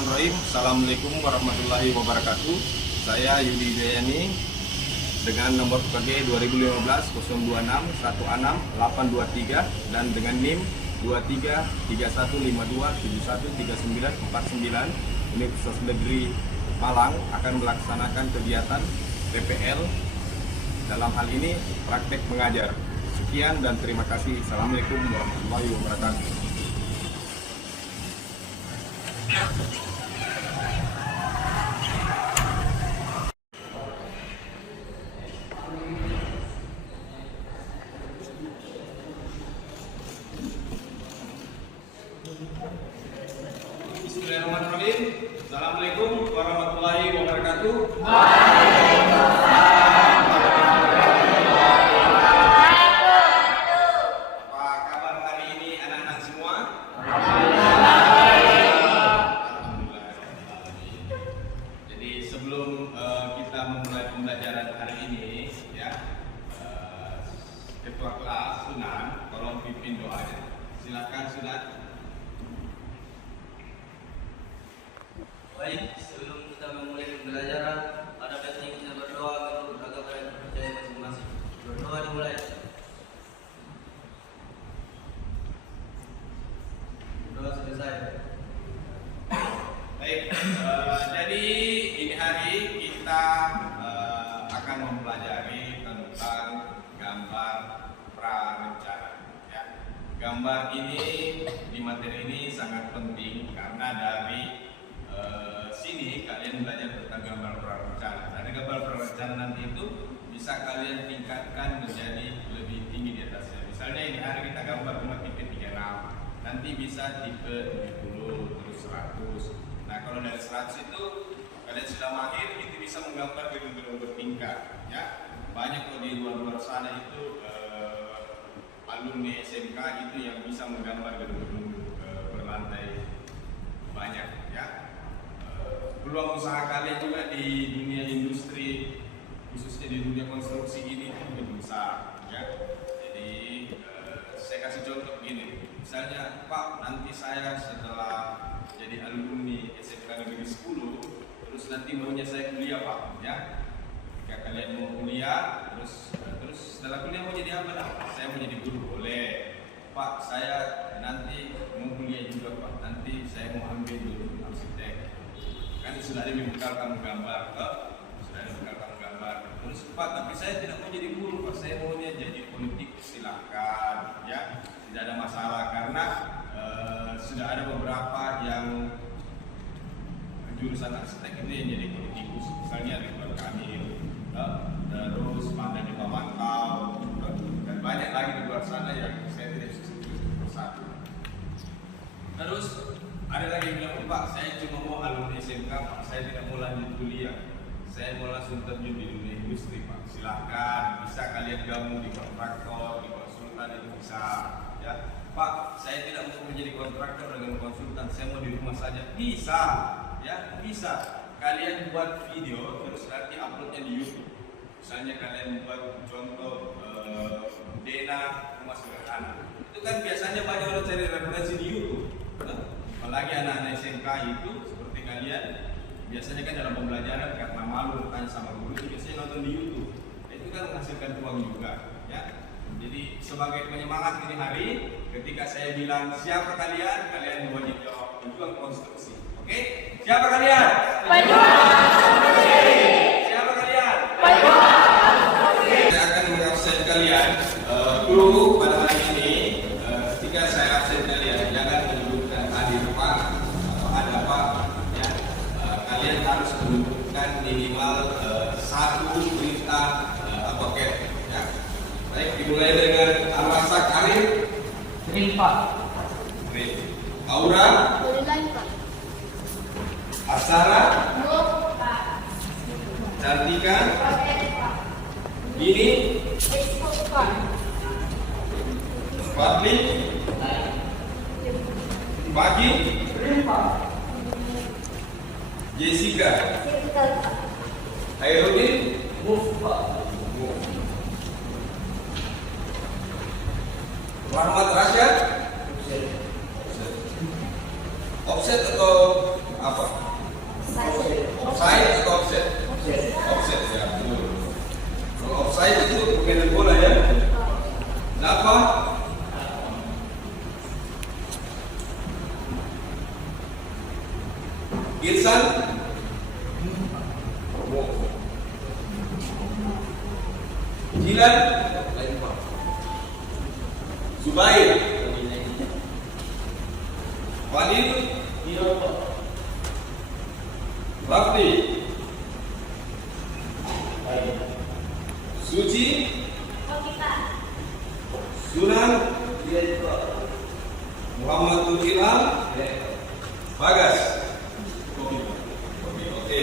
Bismillahirrahmanirrahim. Assalamualaikum warahmatullahi wabarakatuh. Saya Yudi Jayani dengan nomor PG 2015 026 16823 dan dengan NIM 233152713949 Universitas Negeri Malang akan melaksanakan kegiatan PPL, dalam hal ini praktek mengajar. Sekian dan terima kasih. Assalamualaikum warahmatullahi wabarakatuh. Bismillahirrahmanirrahim. Assalamualaikum warahmatullahi wabarakatuh. Apa kabar hari ini anak-anak semua? Jadi sebelum kita memulai pembelajaran hari ini, ya, ketua kelas Sunan, tolong pimpin doanya. Silakan Sunan. Baik, sebelum kita memulai pembelajaran, ada baiknya kita berdoa menurut agama dan percaya masing-masing. Berdoa dimulai. Berdoa selesai. Baik, jadi ini hari kita akan mempelajari tentang gambar prarencana. Ya. Gambar ini di materi ini sangat penting karena dari sini kalian belajar tentang gambar prarencana. Dari gambar prarencana nanti itu bisa kalian tingkatkan menjadi lebih tinggi di atasnya. Misalnya ini hari kita gambar rumah tipe 36, nanti bisa tipe 70 terus 100. Nah kalau dari 100 itu kalian sudah mahir, itu bisa menggambar gedung-gedung bertingkat. Ya, banyak kok di luar-luar sana itu alumni SMK itu yang bisa menggambar gedung-gedung berlantai banyak. Ya. Peluang usaha kalian juga di dunia industri, khususnya di dunia konstruksi ini lebih besar, ya. Jadi saya kasih contoh begini, misalnya Pak, nanti saya setelah jadi alumni SMK Negeri 10, terus nanti maunya saya kuliah Pak, ya. Jika kalian mau kuliah, terus setelah kuliah mau jadi apa? Saya mau jadi guru, boleh. Pak, saya nanti mau kuliah juga Pak, nanti saya mau ambil dulu arsitek. Kan sudah ada bekal kamu gambar, terus Pak, tapi saya tidak mau jadi guru Pak, saya maunya jadi politik, silahkan, ya, tidak ada masalah karena sudah ada beberapa yang jurusan arsitek itu yang jadi politikus, misalnya Ridwan Kamil, terus Mardhani Pamantau, dan banyak lagi di luar sana yang saya tidak bisa sebut persatu. Terus ada lagi yang bilang, Pak, saya cuma mau alumni SMK, Pak, saya tidak mau lanjut kuliah, saya mau langsung terjun di dunia industri, Pak. Silahkan, bisa kalian gabung di kontraktor, di konsultan, itu bisa. Ya, Pak, saya tidak mau menjadi kontraktor dengan konsultan, saya mau di rumah saja, bisa. Ya, bisa. Kalian buat video, terus nanti uploadnya di YouTube. Misalnya kalian buat contoh Dena rumah sederhana. Itu kan biasanya banyak orang cari referensi di YouTube. Apalagi anak-anak SMK itu seperti kalian, biasanya kan dalam pembelajaran karena malu bertanya sama guru, biasanya nonton di YouTube. Itu kan menghasilkan uang juga, ya. Jadi sebagai penyemangat ini hari, ketika saya bilang siapa kalian, kalian wajib jawab pejuang konstruksi. Oke? Siapa kalian? Pejuang konstruksi. Siapa kalian? Pejuang konstruksi. Saya akan mengabsen kalian dulu pada hari ini. Ketika saya absen kalian, jangan menyebutkan hadir Pak atau ada Pak. Ya, kalian harus menunjukkan minimal satu berita atau cat. Ya. Baik, dimulai dengan Arwasa Karim. Sering Pak. Aura. Asara. Cantika. Ini. Fadli. Pagi. Jessica. Hairudin. Rahmat Rasyad. Offset atau apa? Offside atau offset? Offset ya, betul. Kalau offside itu permainan bola ya. Kenapa? Gilsan? Jilan? Zubair? Walid? Rafli? Suci? Sunan? Muhammadul Ilham? Bagas? Oke,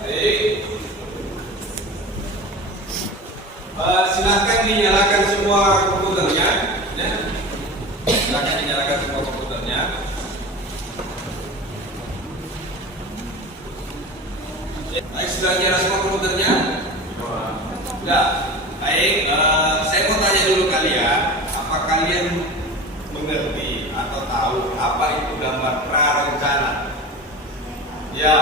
baik. Silakan dinyalakan semua komputernya. Ya. Silakan dinyalakan semua komputernya. Baik, sudah nyala semua komputernya? Sudah. Baik, saya mau tanya dulu kalian, apa kalian mengerti atau tahu apa itu gambar prarencana? Ya.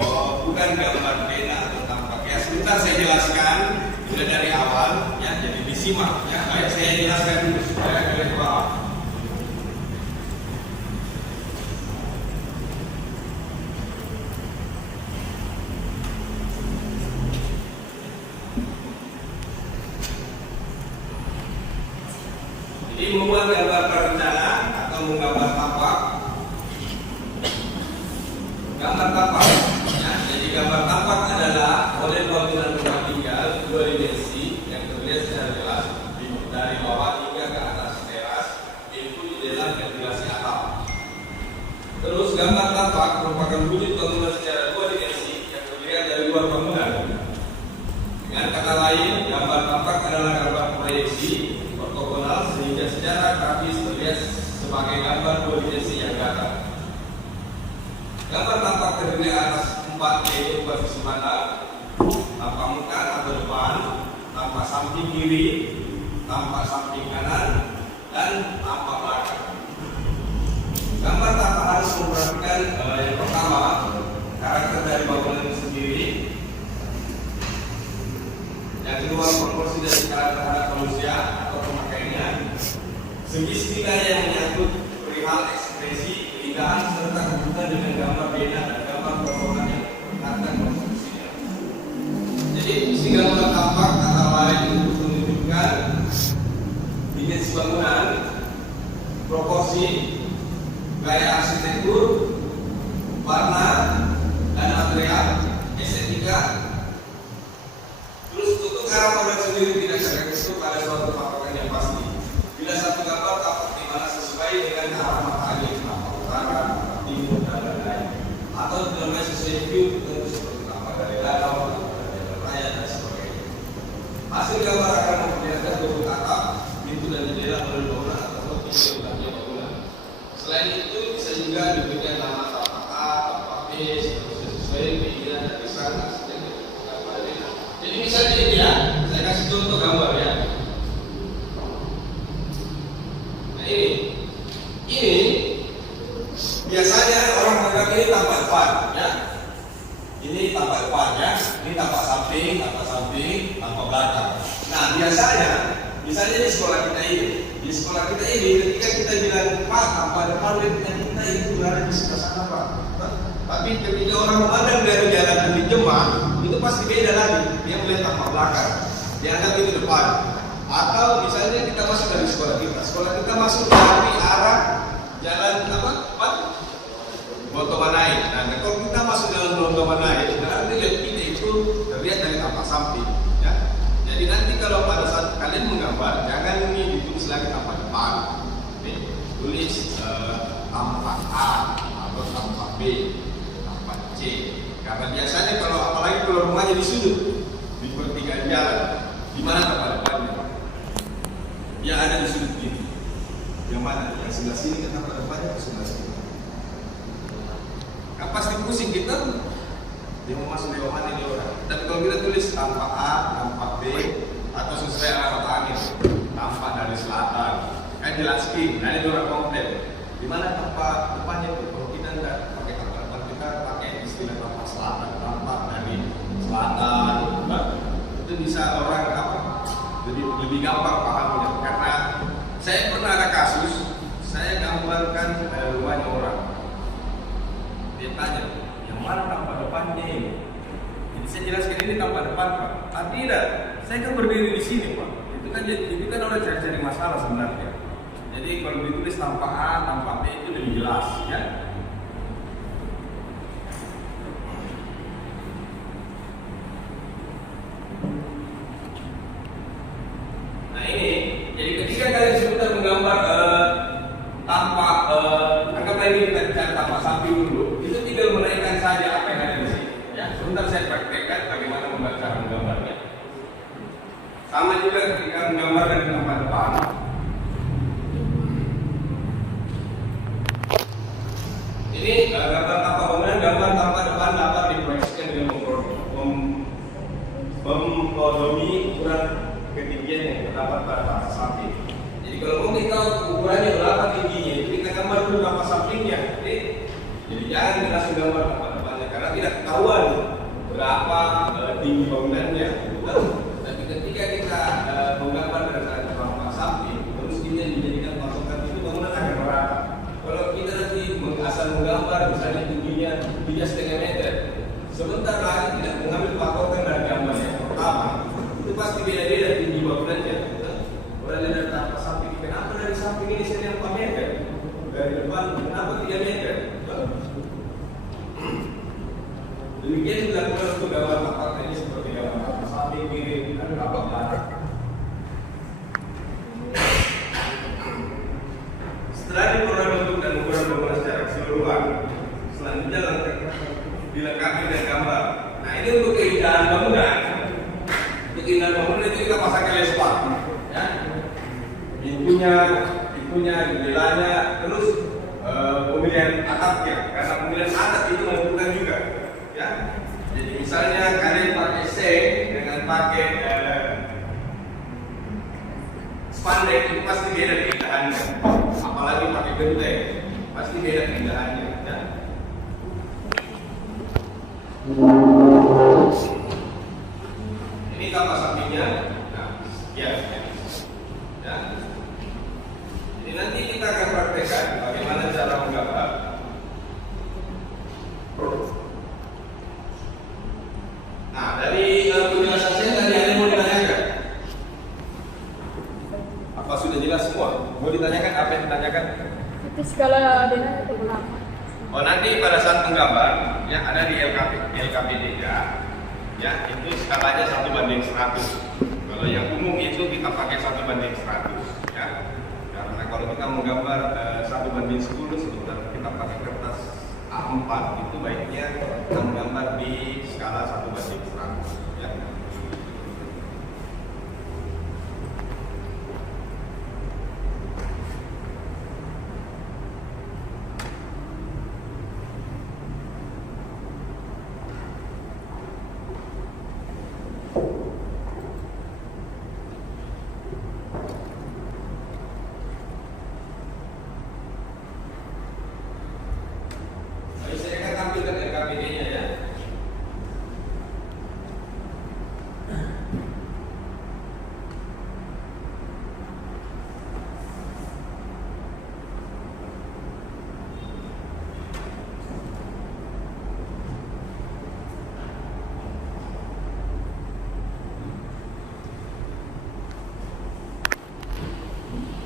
Oh, bukan gambar pena atau tampak. Ya, sebentar saya jelaskan sudah dari awal ya, jadi disimak ya. Baik, saya jelaskan dulu supaya kalian paham. Jadi membuat gambar prarencana atau menggambar tampak. Gambar tampak, ya, jadi gambar tampak adalah model bangunan rumah tinggal dua dimensi yang terlihat secara jelas dari bawah hingga ke atas teras, itu di dalam ventilasi atap. Terus gambar tampak merupakan wujud bangunan secara dua dimensi yang terlihat dari luar bangunan. Dengan kata lain, gambar tampak adalah gambar proyeksi ortogonal sehingga secara grafis terlihat sebagai gambar dua dimensi yang datar. Gambar tampak terdiri atas 4D posisi mata, tampak muka atau depan, tampak samping kiri, tampak samping kanan, dan tampak belakang. Gambar tampak harus memperhatikan yang pertama, karakter dari bangunan itu sendiri. Yang kedua, proporsi dari karakter terhadap manusia atau pemakaiannya. Segi-segi yang menyangkut perihal ekspresi, keindahan serta kebutuhan dengan gambar beda dan gambar potongan yang memperlihatkan konstruksinya. Jadi fungsi gambar tampak antara lain untuk menunjukkan dimensi bangunan, proporsi, gaya arsitektur, warna dan material, estetika. Terus untuk arah pada sendiri tidak tergantung pada suatu patokan yang pasti. Bila satu gambar tampak di mana sesuai dengan arah mata angin, utara, timur, dan lain-lain, atau dalamnya sesuai view tentu seperti tampak dari danau, dari raya dan sebagainya. Hasil gambar akan memperlihatkan bentuk atap, pintu dan jendela melalui bangunan atau pintu bagian bangunan. Selain itu bisa juga diberikan nama tampak A, tampak B, sesuai keinginan dan desain arsitek gambar beda. Jadi misalnya ini ya, saya kasih contoh gambar ya. Nah ini biasanya orang menganggap ini tampak depan ya. Ini tampak depan ya. Ini tampak samping, tampak belakang. Nah biasanya, misalnya di sekolah kita ini, ketika kita bilang Pak tampak depan, kita itu berada di sebelah sana Pak. Tapi ketika orang memandang dari jalan di Jemaah, itu pasti beda lagi. Dia melihat tampak belakang, dianggap itu depan. Atau misalnya kita masuk dari sekolah kita masuk dari arah jalan apa? Botomanai. Nah, kalau kita masuk dalam Botomanai, berarti lihat kita itu terlihat dari tampak samping. Ya. Jadi nanti kalau pada saat kalian menggambar, jangan ini ditulis lagi tampak depan. Nih, tulis tampak A atau tampak B, tampak C. Karena biasanya kalau apalagi kalau rumahnya di sudut, di pertigaan jalan, di mana tampak depannya? Yang ada di sudut ini. Yang mana? Yang sebelah sini ke tampak depannya, ke sebelah sini. Nah, pasti pusing kita, dia mau masuk lewat mana ini orang. Tapi kalau kita tulis tampak A, tampak B, atau sesuai arah mata angin, tampak dari selatan, kan jelas pink. Nah ini orang komplain. Di mana tanpa depannya itu? Kalau kita nggak pakai tanpa depan, kita pakai istilah tanpa selatan, tanpa dari selatan, itu bisa orang apa? Lebih gampang pahamnya. Karena saya pernah ada kasus, saya gambarkan rumahnya orang. Dia tanya, yang mana tanpa depannya ini? Jadi saya jelaskan ini tanpa depan, Pak. Ah, tidak, saya kan berdiri di sini, Pak. Itu kan orang cari-cari masalah sebenarnya. Jadi kalau ditulis tanpa A, tanpa B itu lebih jelas, ya. Nah ini, jadi ketika kalian sebentar menggambar tanpa anggaplah ini kita bicara tanpa samping dulu, itu tinggal menaikkan saja apa yang ada di sini. Ya, sebentar saya praktekkan bagaimana membaca menggambarnya. Sama juga ketika menggambar dari tanpa depan. Ini gambar tanpa bangunan, gambar tanpa depan dapat diproyeksikan dengan memproduksi ukuran ketinggian yang terdapat pada tanpa samping. Jadi kalau mau kita ukurannya berapa tingginya, itu kita gambar dulu tanpa sampingnya. Jadi jangan langsung gambar tanpa depannya karena tidak ketahuan berapa tinggi bangunannya. Tapi ketika kita menggambar dari tanpa samping, terus ini dijadikan patokan itu bangunan akan merata. Kalau kita nanti asal menggambar misalnya tingginya 3,5 meter, sebentar lagi tidak mengambil patokan dari gambar yang pertama, itu pasti beda-beda tinggi bangunannya. Orang dari tanpa samping, kenapa dari samping ini saya 4 meter, dari depan kenapa 3 meter? Demikian dilakukan untuk gambar patokan ini seperti gambar tanpa samping, kiri, dan tapak belakang. Setelah diperoleh bentuk dan ukuran bangunan secara keseluruhan, selanjutnya dilengkapi dengan gambar. Nah ini untuk keindahan bangunan. Untuk keindahan bangunan itu kita pasang lespak, ya. Pintunya, jendelanya, terus pemilihan atapnya. Karena pemilihan atap itu menentukan juga, ya. Jadi misalnya kalian pakai seng dengan pakai spandek itu pasti beda keindahannya. Apalagi pakai genteng, pasti beda keindahannya, ya. Ini tanpa sampingnya, nah, ya. Jadi nanti kita akan praktekkan bagaimana cara menggambar. Nah, dari penjelasan saya tadi ada yang mau ditanyakan? Apa sudah jelas semua? Mau ditanyakan apa yang ditanyakan? Itu skala denah itu berapa? Oh nanti pada saat menggambar, ya ada di LKPD ya itu skalanya 1:100. Kalau yang umum itu kita pakai 1:100, ya. Karena kalau kita menggambar 1:10, sebentar kita pakai kertas A4 itu baiknya kita menggambar di skala 1:100, ya. Saya akan tampilkan LKPD-nya, ya.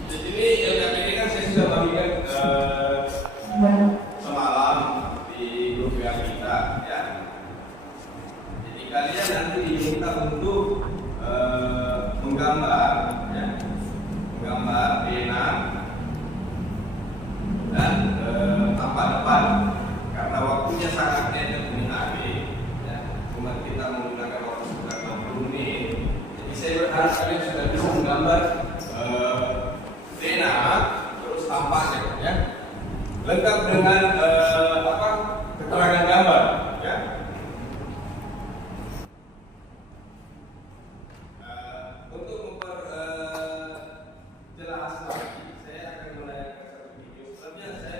Jadi ini LKPD kan saya sudah bagikan semalam di grup WA kita, ya. Jadi kalian nanti diminta untuk menggambar, ya, menggambar pena dan tampak depan. Karena waktunya sangat mepet hari, ya. Cuma kita menggunakan waktu sekitar 60 menit. Jadi saya berharap kalian sudah bisa menggambar pena terus tampaknya, ya. Lengkap dengan keterangan gambar, ya. Untuk memperjelas lagi, saya akan menayangkan satu video. Sebelumnya saya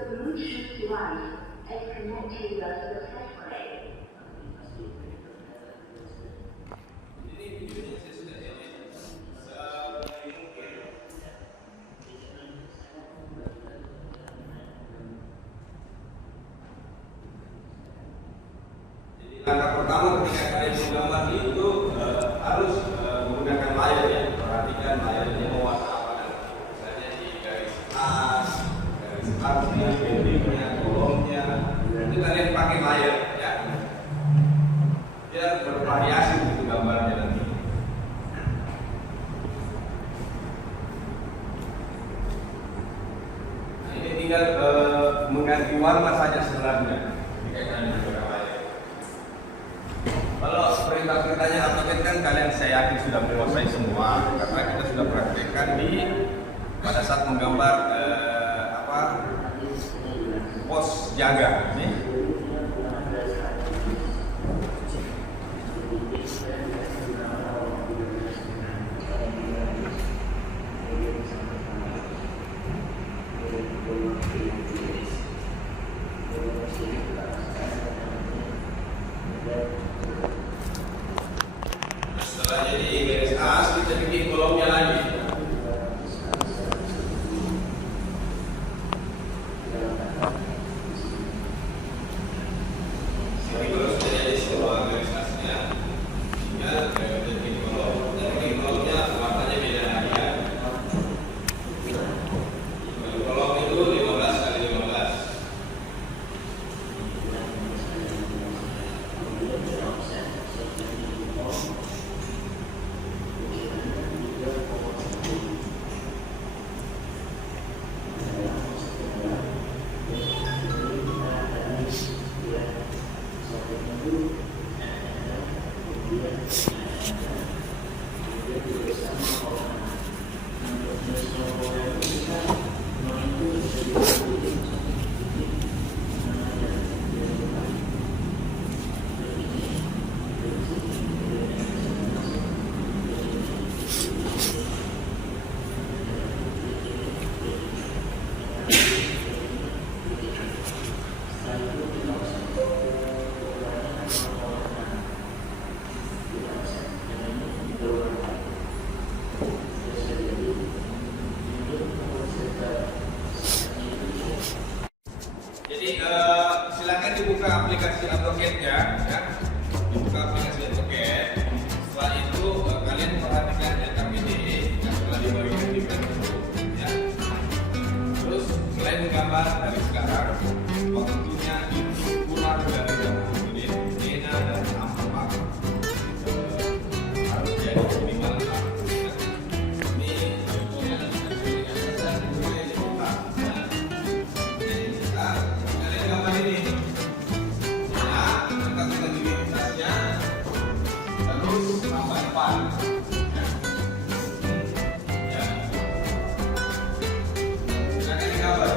The Bluetooth device is connected successfully. Ini videonya saya sudah siapin sebaik mungkin. Jadi langkah pertama ketika kalian menggambar itu harus menggunakan layar ya. Perhatikan layarnya mau warna apa nanti. Misalnya di garis as, garis artnya, bendingnya, kolomnya. Itu kalian pakai layar ya. Biar bervariasi gitu gambarnya nanti. Nah, ini tinggal mengganti warna saja sebenarnya. Jika kalian menggunakan layar. Kalau perintah-perintahnya apa kan kalian saya yakin sudah menguasai semua karena kita sudah praktekkan pada saat menggambar pos jaga ini. Setelah jadi garis as kita bikin kolomnya lagi. Ini kalau sudah jadi semua garis asnya, tinggal kita bikin kolom. Kita bikin kolomnya warnanya beda lagi ya. Kolom itu 15 kali 15. Jadi silakan dibuka aplikasi AutoCAD-nya, ya. Dibuka aplikasi AutoCAD. Setelah itu kalian perhatikan LKPD yang telah dibagikan di bentuk, ya. Terus selain menggambar dari sekarang, waktunya itu kurang dari 20 menit. Zena dan Ampak harus jadi minimal 4 menit. Ini contohnya dengan saja mulai dibuka. Gambar ini, ya, kita tinggal identitasnya, terus tambah depan, ya, silakan digambar.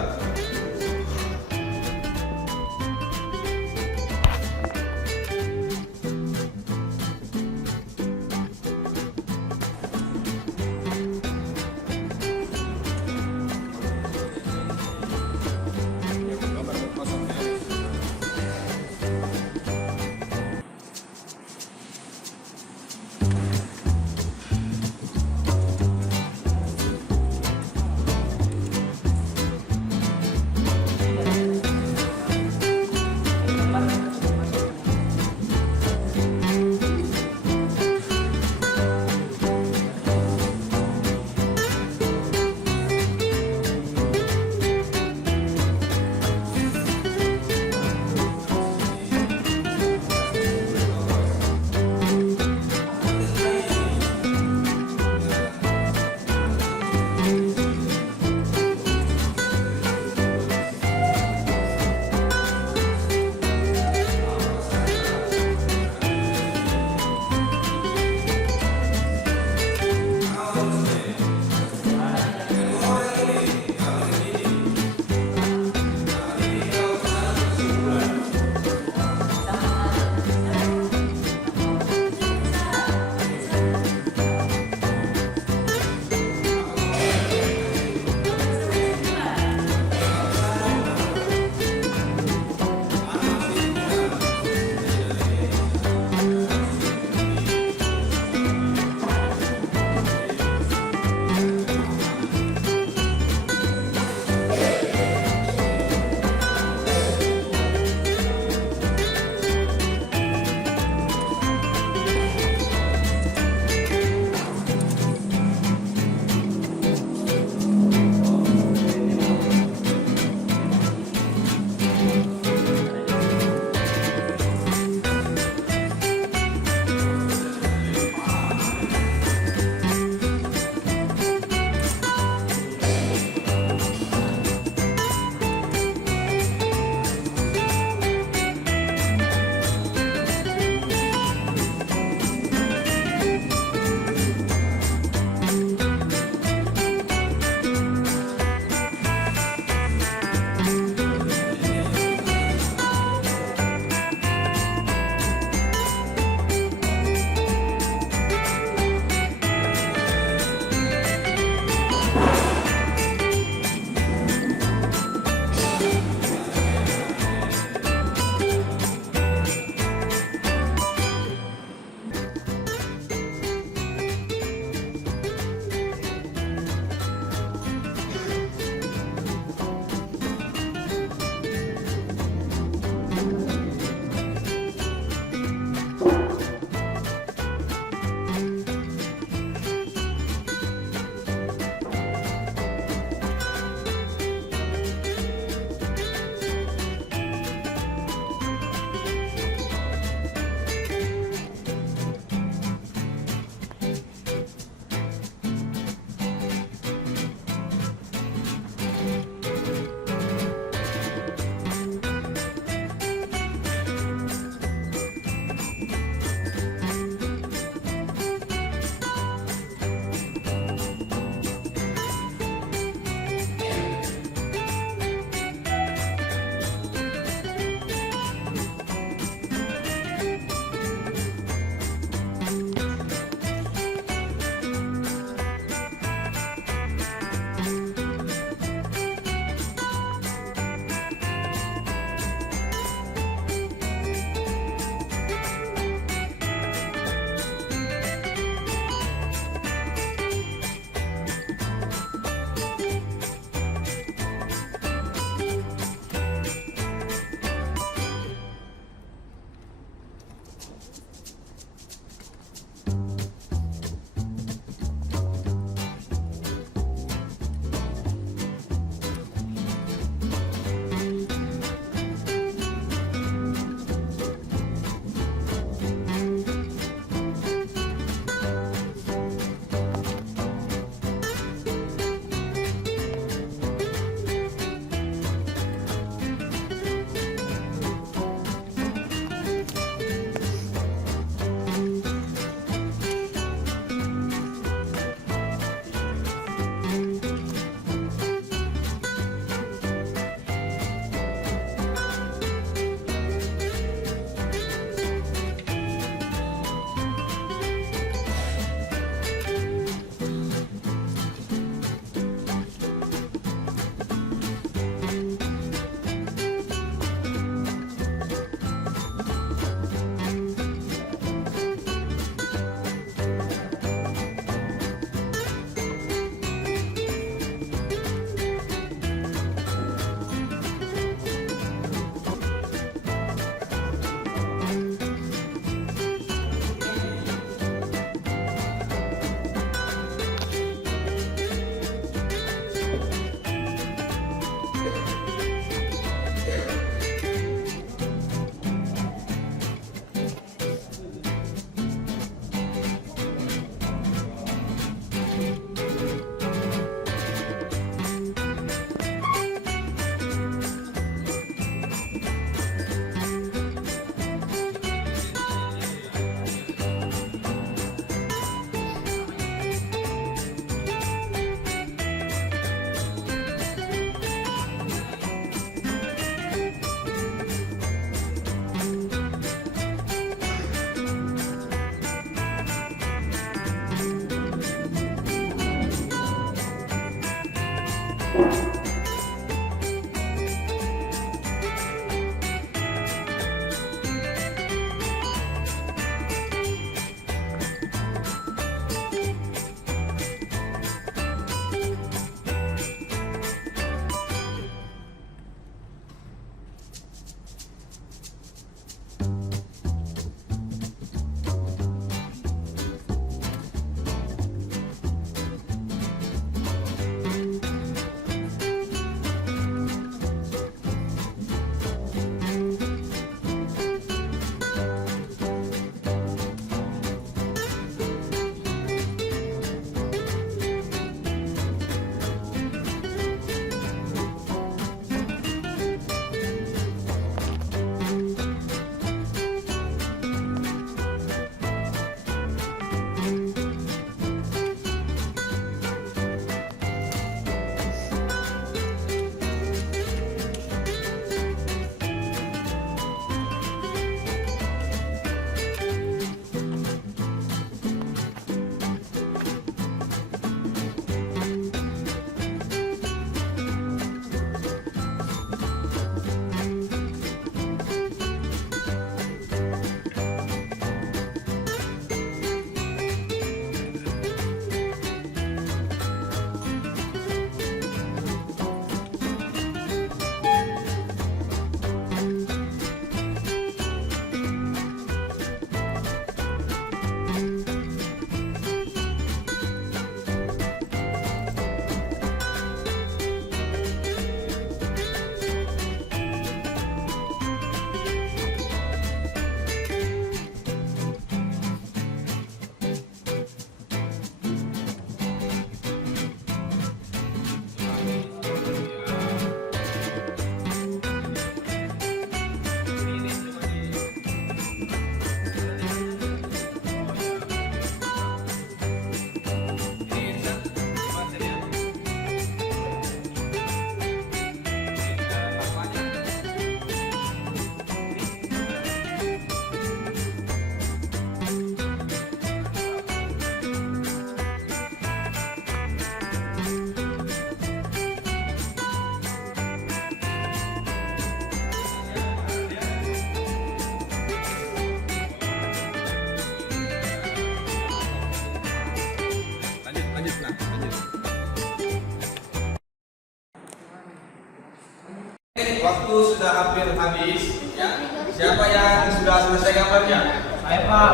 waktu sudah hampir habis. Ya. Siapa yang sudah selesai gambarnya? Saya Pak.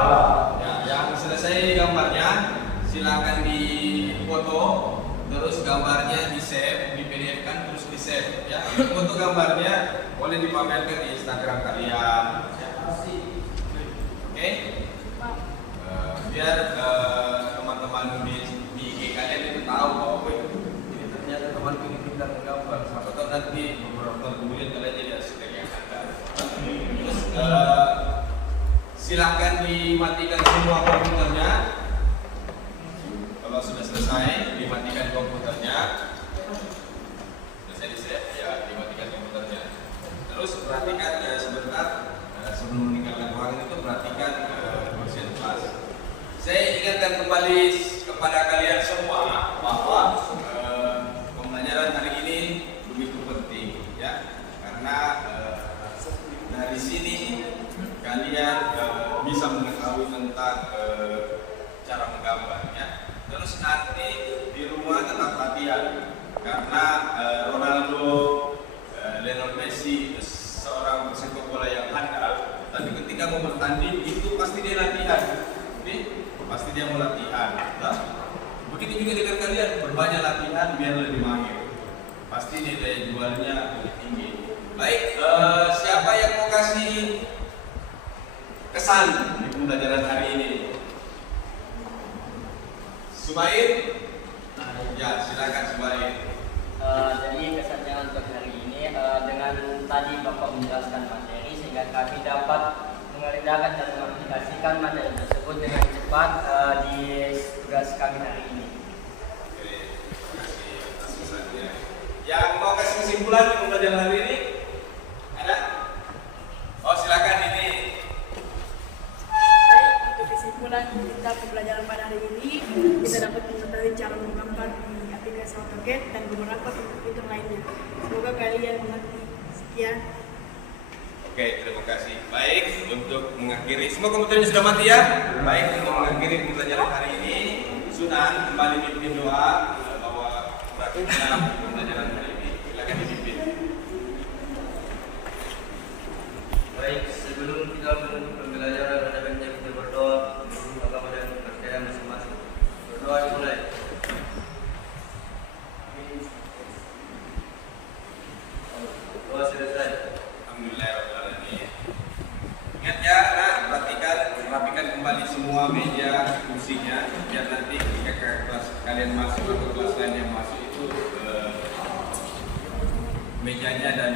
Ya, yang selesai gambarnya silakan difoto, terus gambarnya di save, di PDF kan, terus di save. Ya, foto gambarnya boleh dipamerkan di Instagram kalian. Ya. Oke? Biar teman-teman di IG kalian itu tahu bahwa ini ternyata temanku ini pintar menggambar. Siapa tahu nanti beberapa tahun kemudian kalian tidak suka yang ada. Terus silakan dimatikan semua komputernya. Kalau sudah selesai, dimatikan komputernya. Selesai di save, ya dimatikan komputernya. Terus perhatikan sebentar sebelum meninggalkan ruangan itu perhatikan dosen kelas. Saya ingatkan kembali kepada kalian semua bahwa pembelajaran hari ini begitu penting, ya, karena dari sini kalian bisa mengetahui tentang cara menggambarnya. Terus nanti di rumah tetap latihan, karena Ronaldo, Lionel Messi seorang pesepak bola yang handal, tapi ketika mau bertanding itu pasti dia latihan. Pasti dia mau latihan. Nah, begitu juga dengan kalian, berbanyak latihan biar lebih mahir. Pasti nilai jualnya lebih tinggi. Baik, siapa yang mau kasih kesan di pembelajaran hari ini? Subair? Ya, silakan Subair. Jadi kesannya untuk hari ini dengan tadi Bapak menjelaskan materi sehingga kami dapat mengerjakan dan mengaplikasikan materi tersebut dengan cepat di tugas kami hari ini. Oke, terima kasih atas kesannya. Yang mau kasih kesimpulan di pembelajaran hari ini? Ada? Oh, silakan ini. Baik, untuk kesimpulan kita pembelajaran pada hari ini, kita dapat mengetahui cara menggambar di aplikasi AutoCAD dan beberapa fitur lainnya. Semoga kalian mengerti. Sekian. Oke, terima kasih. Baik, untuk mengakhiri, semua komputernya sudah mati ya? Baik, untuk mengakhiri pembelajaran hari ini, Sunan kembali mimpin doa bahwa berakhirnya pembelajaran hari ini. Silakan dipimpin. Baik, sebelum kita menutup pembelajaran, ada baiknya kita berdoa menurut agama dan kepercayaan masing-masing. Berdoa dimulai. Doa selesai. Alhamdulillahirrahmanirrahim. Ingat ya, rapikan kembali semua meja, kursinya, biar nanti ketika kelas kalian masuk atau kelas lain yang masuk itu mejanya dan